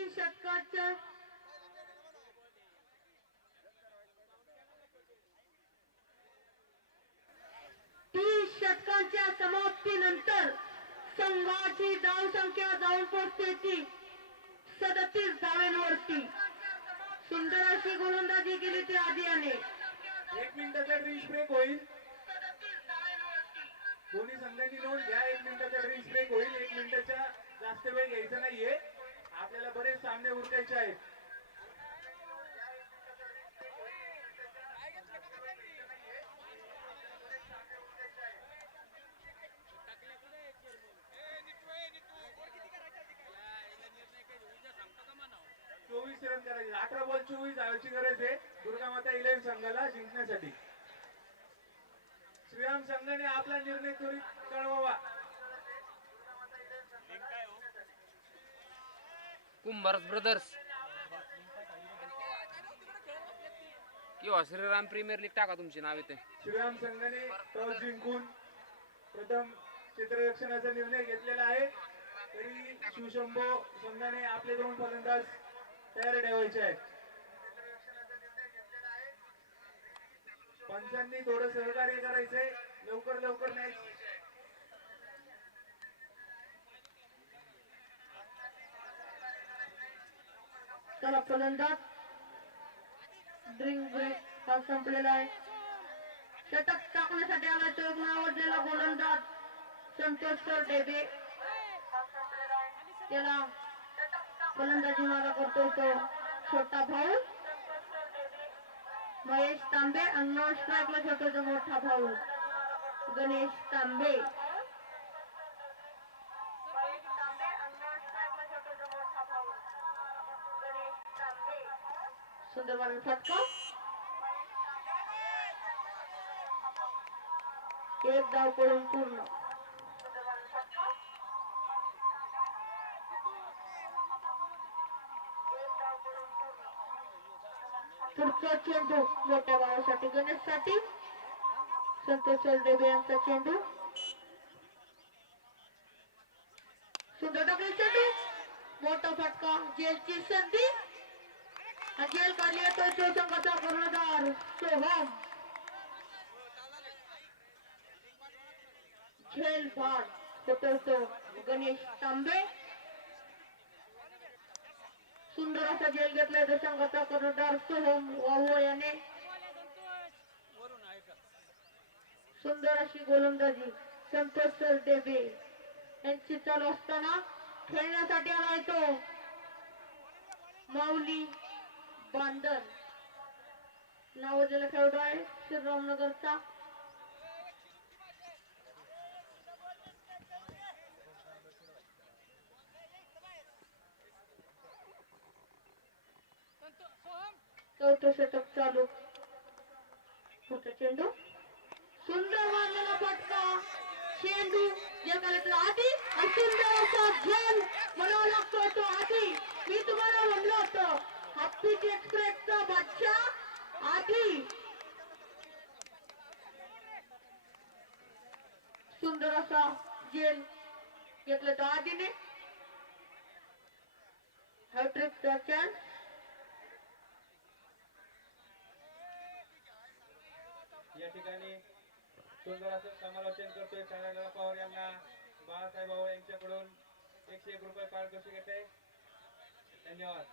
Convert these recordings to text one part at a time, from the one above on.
तीन षटकाच्या तीस षटकांच्या समाप्तीनंतर संघाची धावसंख्या जाऊन पोहोचते ती सदतीस धाव्यांवरती. सुंदर अशी गोलंदाजी केली ती आधी आदियाने. एक मिनिटाचा ड्रिंक ब्रेक होईल. दोन्ही संघांनी नोंद घ्या एक मिनिटाचा ड्रिंक ब्रेक होईल. एक मिनिटाच्या जास्त वेळ घ्यायचा नाहीये. आपल्याला बरेच सामने उरकायचे आहेत. चोवीस रन करायचे. अठरा बॉल चोवीस धावायची गरज आहे. दुर्गा माता इलेव्हन संघाला जिंकण्यासाठी. श्रीराम संघाने आपला निर्णय त्वरित कळवावा. कुंभारस ब्रदर्स. किंवा श्रीराम प्रीमियर लीग टाका तुमची नाव इथे. श्रीराम संघाने टॉस जिंकून प्रथम क्षेत्ररक्षणाचा निर्णय घेतलेला आहे. तरी शिवशंभो संघाने आपले दोन फलंदाज तयार ठेवायचे आहेत. पंचांनी थोडं सहकार्य करायचंय. लवकर लवकर मॅच चला फलंदाज. ड्रिंक ब्रेक हा संपलेला आहे. षटक टाकण्यासाठी आला तो एक नावाजलेला गोलंदाज. संतोष सर डेबे त्याला फलंदाजी मारा करतो तो. छोटा भाऊ. महेश तांबे आणि नॉन स्ट्राईकला खेळतो मोठा भाऊ. गणेश तांबे. सुंदर मारून फटका एक धाव पडून पूर्ण पुढचा चेंडू मोठ्या भावासाठी गणेशसाठी संतोष देवी यांचा चेंडू सुंदर टाकले चेंडू मोठा फटका जेलची संधी असेल कार्य तो शिवसंघाचा कर्णधार सोहम. झेल भाग होतो गणेश तांबे. सुंदर असा जेल घेतलाय तर संघाचा कर्णधार सोहम वाहू याने. सुंदर अशी गोलंदाजी संतोष सर डेबे यांची चालू असताना खेळण्यासाठी आलाय तो माऊली बांदर नावाजलेला खेळाडू आहे श्रीरामनगरचा चौथं षटक चालू पुढचा चेंडू सुंदर मारलेला फटका चेंडू जगाला आधी आणि सुंदर असा झेल म्हणावा लागतो तो आधी मी तुम्हाला म्हणलं होतं हापीट एक्सप्रेसचा बादशाह आधी सुंदर असा जेल घेतलं तर आधीने हॅट्रिकचा चान्स या ठिकाणी सुंदर असं समालोचन करतोय चंद्रकांत पवार यांना बाळासाहेब भाऊ यांच्याकडून एकशे एक रुपये पारितोषिक येते धन्यवाद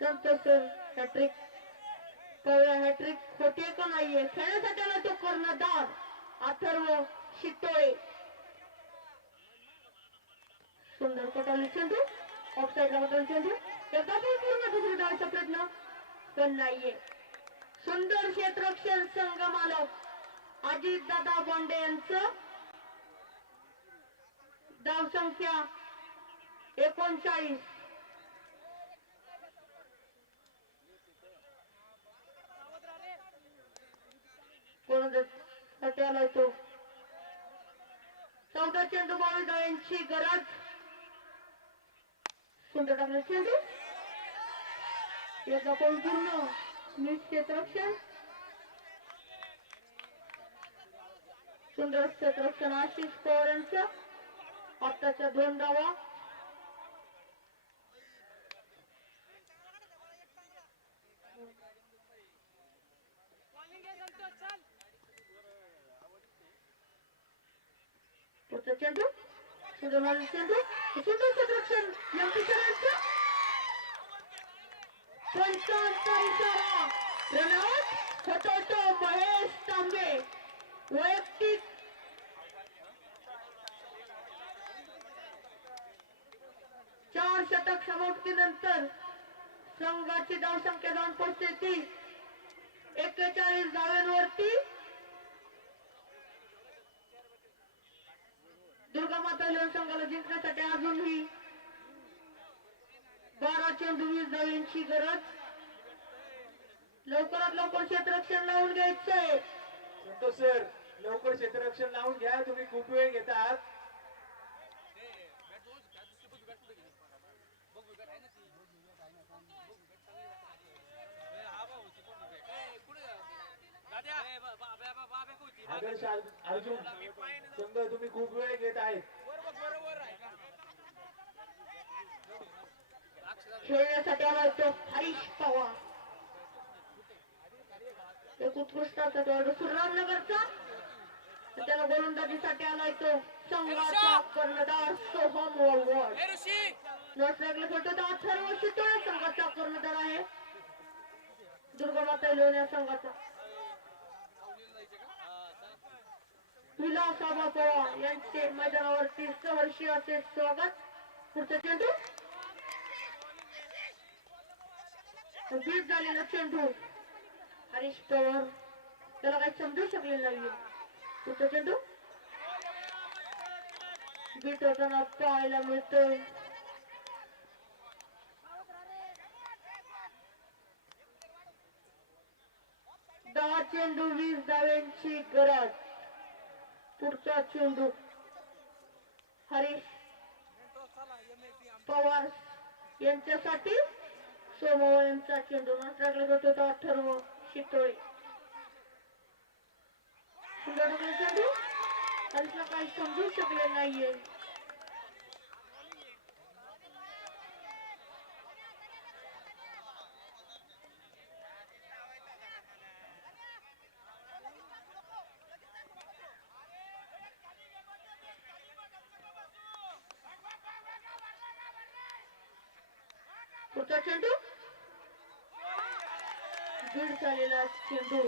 संतोष हॅट्रिक कवळ्या हॅट्रिक खोटे का नाहीये? खेळण्यासाठी आला तो कर्णधार. अथर्व शितोळे. सुंदर कटावली चेंडू ऑफसाईडला साईडला चेंडू एकदा तरी पूर्ण दुसरी धावायचा प्रयत्न. पण नाहीये. सुंदर क्षेत्रक्षण संघ मालक अजित दादा बोंडे यांचं धावसंख्या एकोणचाळीस. तो? चौदा चेंडू बावीस गरज? सुंदर टाकला चेंडू? एकदा कोण पूर्ण? नीट क्षेत्ररक्षण? सुंदर क्षेत्रक्षण आशिष पवारांचं. आत्ताच्या दोन धावा महेश तांबे वैयक्तिक चार शतक समाप्तीनंतर संघाची धावसंख्या जाऊन पोहोचते ती एक्केचाळीस धाव्यांवरती लिहून संघाला जिंकण्यासाठी अजूनही बारा चेंडू वीस धाव्यांची गरज. लवकरात लवकर क्षेत्ररक्षण लावून घ्यायचंय संतोष सर लवकर क्षेत्ररक्षण लावून घ्या तुम्ही खूप वेळ घेतात. आदर्श अर्ज- अर्जुन संघ तुम्ही खूप वेळ घेत आहेत. खेळण्यासाठी आला तो हरीश पवार एक उत्कृष्ट असा खेळाडू सुररामनगरचा. त्याला गोलंदाजीसाठी आलाय तो संघाचा कर्णधार सोहम वळवड नस लागले संघाचा कर्णधार आहे. दुर्गामाता लोण या संघाचा. विलास आबा पवार यांचे मैदानावरती सहर्षी असे स्वागत. पुढचा चेंडू. बीट झालेला चेंडू. हरीश पवार त्याला काही समजू शकले नाही. कुठं चेंडू? बीट होताना पाहायला मिळतोय. दहा चेंडू वीस धाव्यांची गरज. पुढचा चेंडू. हरीश पवार यांच्यासाठी सोमवार यांचा चेंडू नाटकला जातो. तो अथर्व शितोळे. सुंदर चेंडू. हरीशला काही समजू शकले नाहीये पुढचा चेंडू झालेला चेंडू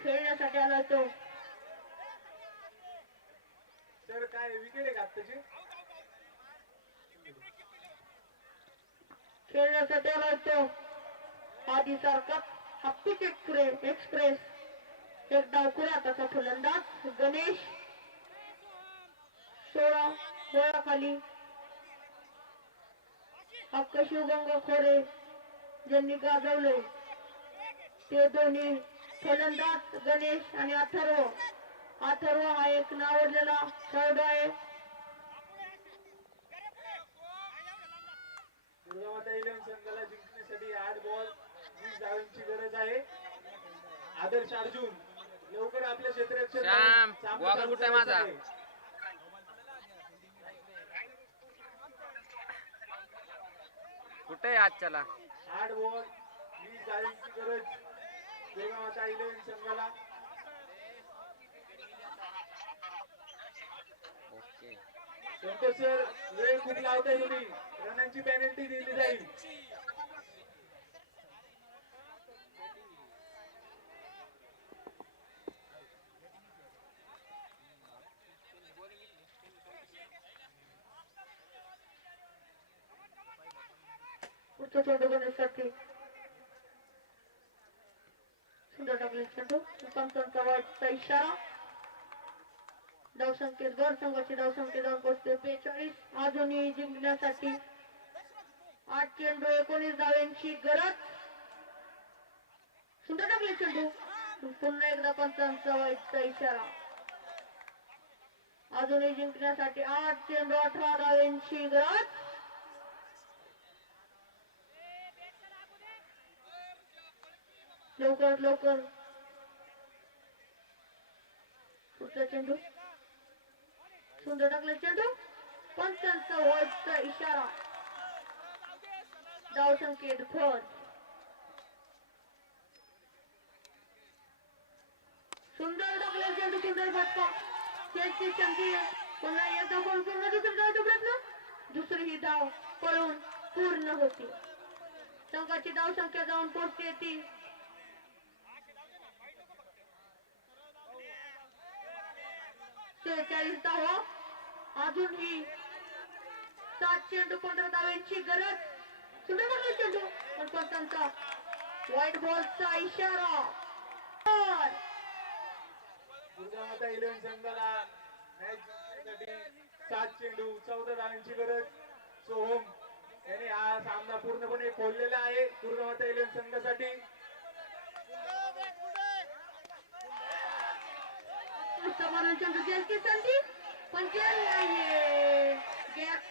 खेळण्यासाठी आला तो. सर काय विकेट आहे का आत्ताची? खेळण्यासाठी आला तो. आधी सारखा हापिक एक्सप्रेस एक्सप्रेस. एक डावकुऱ्या त्याचा फलंदाज गणेश. सोळा गोळाखाली हक्क शिवगंगा खोरे ज्यांनी गाजवले ते दोन्ही फलंदाज गणेश आणि अथर्व. अथर्व हा एक नावडलेला खेळाडू आहे. दुर्गामाता इलेव्हन संघाला जिंकण्यासाठी आठ बॉल वीस धावांची गरज आहे. आदर्श अर्जुन लवकर आपल्या करायचा माझा? कुठे आजच्याला? आठ बॉल धावांची गरज. दुर्गामाता इलेव्हन संघाला. ओके. संतोष सर वेळ खूप लावताय तुम्ही रनांची पेनल्टी दिली जाईल. पुढचा चेंडू घेण्यासाठी सुंदर टाकले चेंडू पंचांचा वाटचा इशारा धावसंख्येत गड संघाची धावसंख्या जाऊन पोहोचते बेचाळीस. अजूनही जिंकण्यासाठी आठ चेंडू एकोणीस धाव्यांची गरज. सुंदर टाकले चेंडू. पुन्हा एकदा पंचांचा वाईटचा इशारा अजूनही जिंकण्यासाठी आठ चेंडू अठरा धाव्यांची गरज. लवकर लवकर. पुढचा चेंडू? सुंदर टाकला चेंडू. पंचांचा वॉटचा इशारा. डाव संकेत फर सुंदर टाकला चेंडू सुंदर फटका. चेंडूची संधी पुन्हा एकदा कोण पूर्ण दुसरी धावचा प्रयत्न. दुसरी ही धाव पळून पूर्ण होती. संघाची धाव संख्या जाऊन पोहोचते ती. शेहेचाळीस धावा. अजूनही सात चेंडू पंधरा धाव्यांची गरज. सुंदर टाकला चेंडू. पण पंचांचा व्हाईट बॉलचा इशारा. पर. इलेव्हन संघाला मॅच सात चेंडू चौदा धावांची गरज. सोहम यांनी हा सामना पूर्णपणे खोललेला आहे. दुर्गामाता इलेव्हन संघासाठी. समाधान चंद्र संधी पण जेल नाहीये गॅस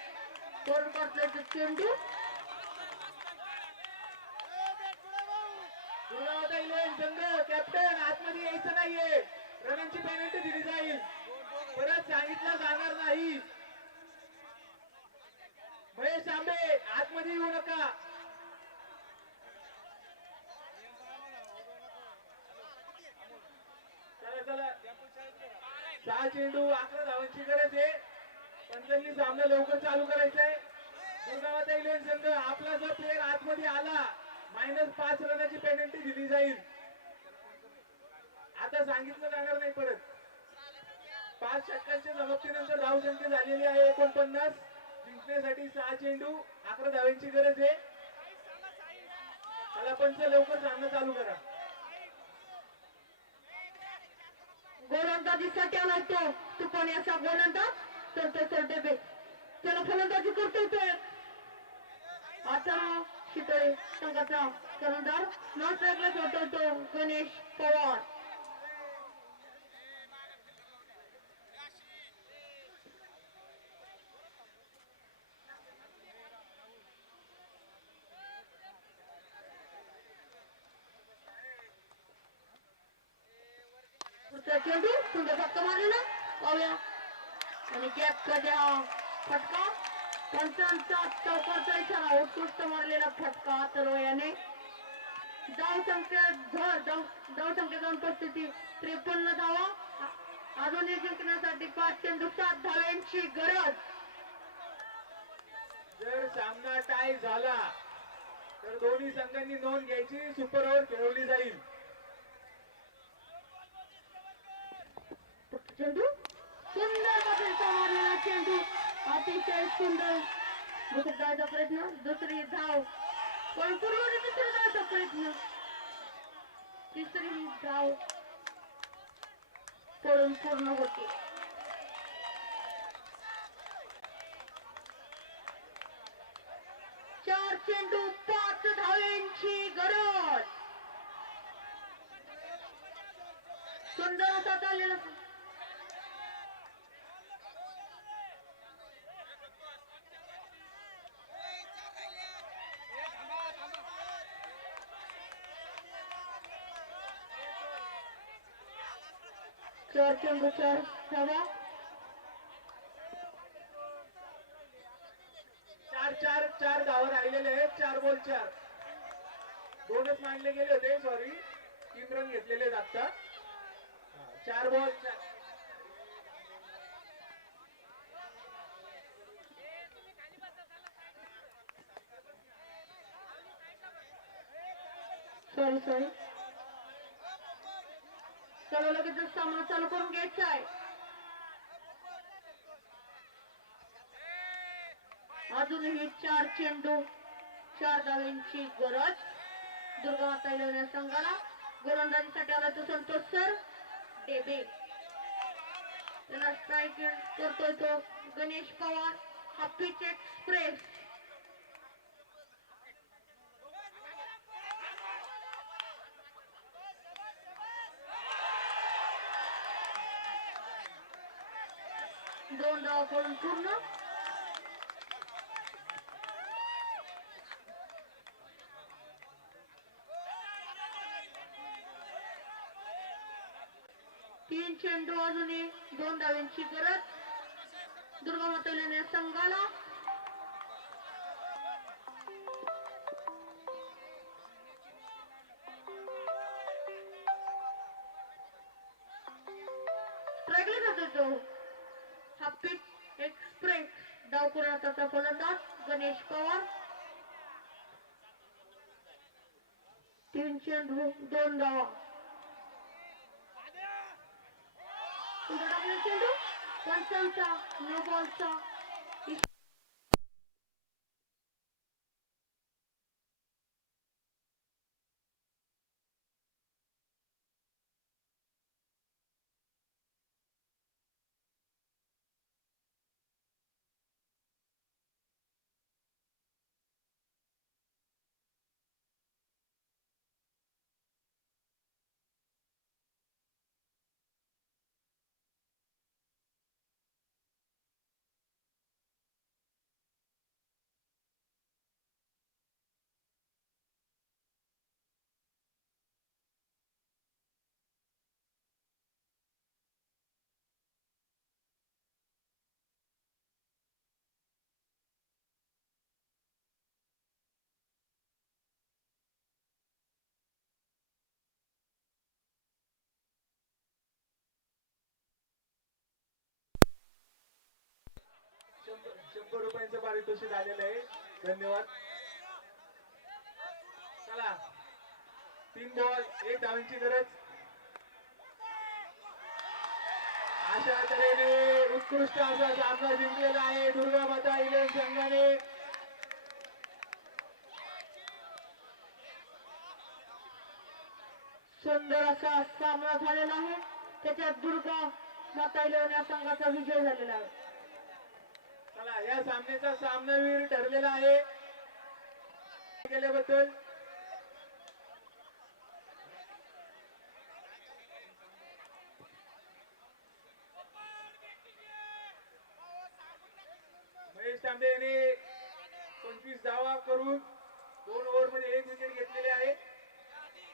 करून बसल्याचं चेंडू. संघ कॅप्टन आतमध्ये यायचं नाहीये. रनांची पेनल्टी दिली जाईल. परत सांगितलं जाणार नाही. महेश आंबे आतमध्ये येऊ नका चला चला सहा चेंडू अकरा धावांची गरज आहे. पंचांनी सामना लवकर चालू करायचा आहे. दुर्गामाता इलेव्हन संघ आपला जर प्लेअर आतमध्ये आला मायनस पाच रनाची पेनल्टी दिली जाईल. आता सांगितलं जाणार नाही परत. पाच षटकांच्या समाप्तीनंतर धावसंख्या झालेली आहे एकोणपन्नास. जिंकण्यासाठी सहा चेंडू अकरा धावांची गरज आहे. मला पंच लवकर सामना चालू करा. गोलंदाजीसाठी आलाय तो. तू पण असा गोलंदाज? तर तर डेबे. त्याला फलंदाजी करतो तो. आता शितळे संघाचा कर्णधार नॉन स्ट्राईकला तो गणेश पवार. चेंडू सुंदर फटका मारलेला पाहूया. आणि गॅप द्या फटका? पंचांचा चौकारचा इशारा उत्कृष्ट मारलेला फटका तर याने धाव संख्या धर धाव धाव संख्या जाऊन परिस्थिती त्रेपन्न धावा. आ- अजूनही जिंकण्यासाठी पाच चेंडू सात धाव्यांची गरज. जर सामना टाय झाला तर दोन्ही संघांनी नोंद घ्यायची सुपर ओव्हर खेळवली जाईल. चेंडू. सुंदर पद्धतीचा मारलेला चेंडू. अतिशय सुंदर. दुसरी धावायचा प्रयत्न. दुसरी धाव. पण पूर्ण दुसरी धावायचा प्रयत्न. तिसरी धाव. पळून पूर्ण होते चार चेंडू पाच धाव्यांची गरज सुंदर असा चाललेला चार चेंडू चार धावा चार चार चार धावा राहिलेले आहेत चार बोल चार दोनच मांडले गेले होते सॉरी तीन रन घेतलेले आहेत आता चार बॉल चार. सॉरी सॉरी चला लगेच सामना चालू करून घ्यायचा आहे. अजूनही चार चेंडू चार धाव्यांची गरज. दुर्गामाता इलेव्हन संघाला गोलंदाजीसाठी आला तो संतोष सर. डेबे. त्याला स्ट्राईक करतोय तो गणेश पवार. हा एक्सप्रेस देवा करून पूर्ण तीन चेंडू अजूनही दोन धाव्यांची गरज. दुर्गा संघाला फलंदाज गणेश पवार तीन चेंडू दोन धावा रुपयांचं पारितोषिक आलेलं आहे. धन्यवाद. चला. तीन बॉल एक धावांची गरज. अशा तऱ्हेने उत्कृष्ट असा सामना जिंकलेला आहे दुर्गा माता इलेव्हन संघाने. सुंदर असा सामना झालेला आहे. त्याच्यात दुर्गा माता इलेवन या संघाचा विजय झालेला आहे. चला या सामन्याचा सामनावीर ठरलेला आहे. केल्याबद्दल. महेश तांबे यांनी पंचवीस धावा करून दोन ओव्हरमध्ये एक विकेट घेतलेले आहे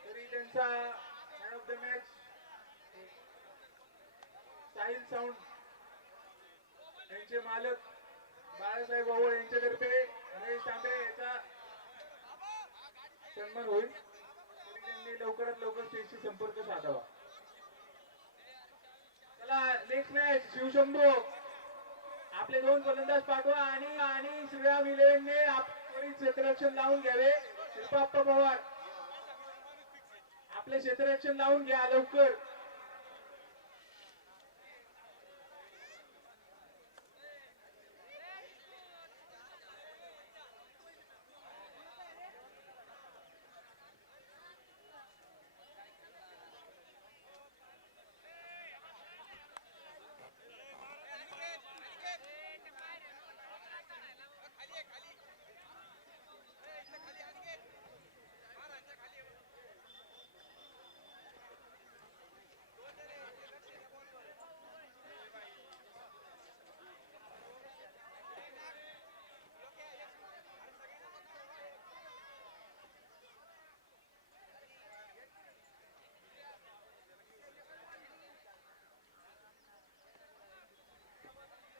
तरी त्यांचा man of the match Sahil sound यांचे मालक बाळासाहेब भाऊ यांच्यातर्फे गणेश तांबे याचा सन्मान होईल. त्यांनी लवकरात लवकर स्टेजशी संपर्क साधावा. चला नेक्स्ट मॅच शिवशंभू. आपले दोन गोलंदाज पाठवा आणि आणि श्रीराम इलेव्हनने आपली क्षेत्ररक्षण लावून घ्यावे. शिल्पाप्पा पवार. आपले क्षेत्ररक्षण लावून घ्या लवकर.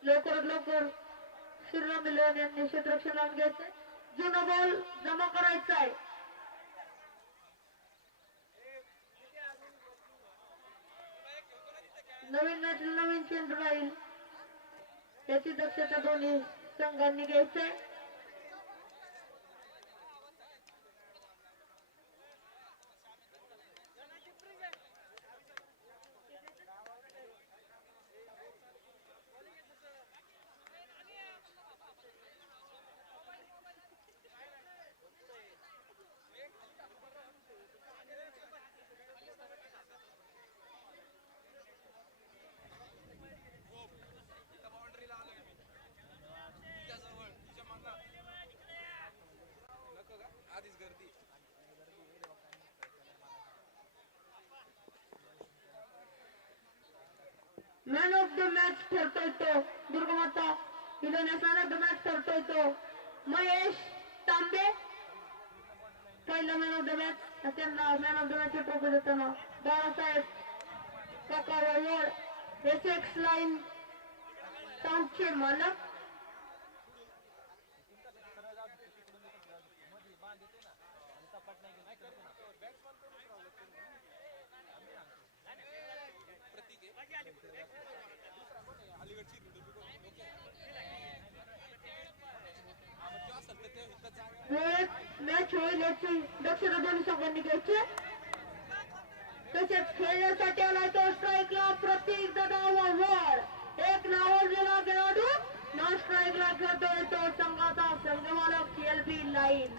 लवकरात लवकर श्रीराम मिलन यांनी क्षेत्ररक्षण लावून घ्यायचे जुना बॉल जमा करायचा आहे नवीन मॅच नवीन चेंडू राहील. याची दक्षता दोन्ही संघांनी घ्यायचंय man of the match Durgamata eleven man of the तो. महेश तांबे पहिला मॅन ऑफ द मॅच त्यांना man of the match trophy देताना. बाळासाहेब काकावावर एस एक्स लाईन तांचे मालक वेळेत मॅच होईल याची दक्षता दोन्ही संघांनी घ्यायची तसेच खेळण्यासाठी आलाय तो स्ट्राईकला प्रतीक ददावर एक नावाजलेला खेळाडू नॉन स्ट्राईकला खेळतोय तो संघाचा संघमालक एल बी लाईन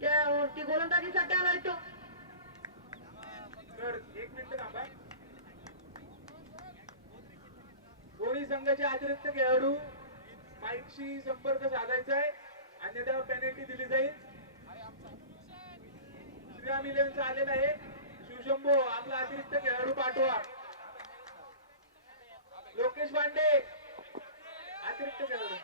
त्यावरती गोलंदाजीसाठी आलाय तो. तर एक मिनिट थांबा. दोन्ही संघाचे अतिरिक्त खेळाडू माईकशी संपर्क साधायचा आहे अन्यथा पेनल्टी दिली जाईल. श्रीराम इलेव्हनचा आलेला आहे. शिवशंभो आपला अतिरिक्त खेळाडू पाठवा. लोकेश पांडे अतिरिक्त खेळाडू.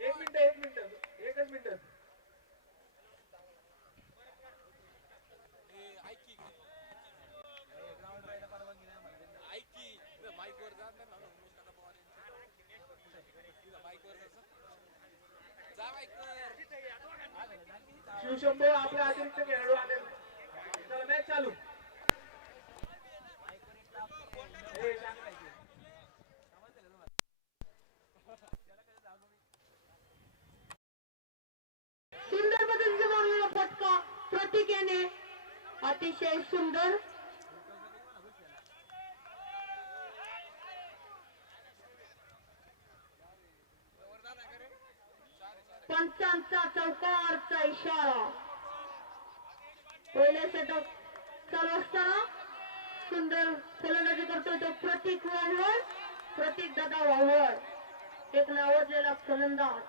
एक मिनिट एक मिनिट एकच मिनिट. शिवशंभो आपल्या अतिरिक्त खेळाडू आले. तर मॅच चालू. सुंदर पद्धतीने मारलेला फटका. प्रतीक याने अतिशय सुंदर पंचांचा चौकारचा इशारा. पहिले षटक चालू असताना सुंदर फलंदाजी करतोय तो प्रतीक वाहवर प्रतीक दादा वाहवर एक नावडलेला फलंदाज.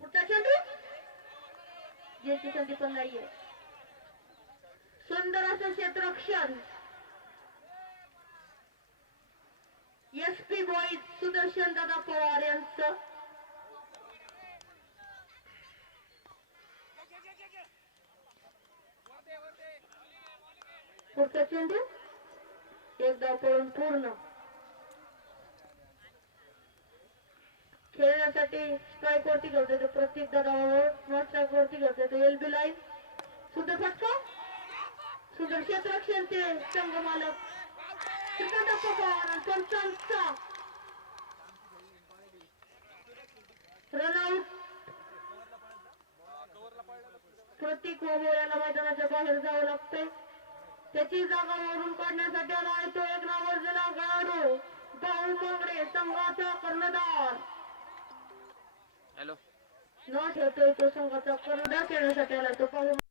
पुढचा चेंडू ज्याची संधी पण नाहीये. सुंदर असं क्षेत्रक्षण एस पी बॉईज सुदर्शन दादा पवार यांचं पुढचा चेंडू एकदा पळून पूर्ण खेळण्यासाठी स्ट्राईक वरती खेळतोय तो प्रत्येक दरावर नॉट स्ट्राईक वरती खेळतोय तो एल बी लाईन सुंदर फटका सुंदर क्षेत्ररक्षण ते संघ मालक श्रीकांत पवार आणि पंचांचा रनआउट प्रतीक वबो याला मैदानाच्या बाहेर जावं लागतंय त्याची जागा वरून काढण्यासाठी आला आहे तो एक नावाजलेला खेळाडू. भाऊ मंगडे संघाचा कर्णधार. हॅलो. न ठेवतोय तो संघाचा कर्णधार खेळण्यासाठी आला तो पाहू.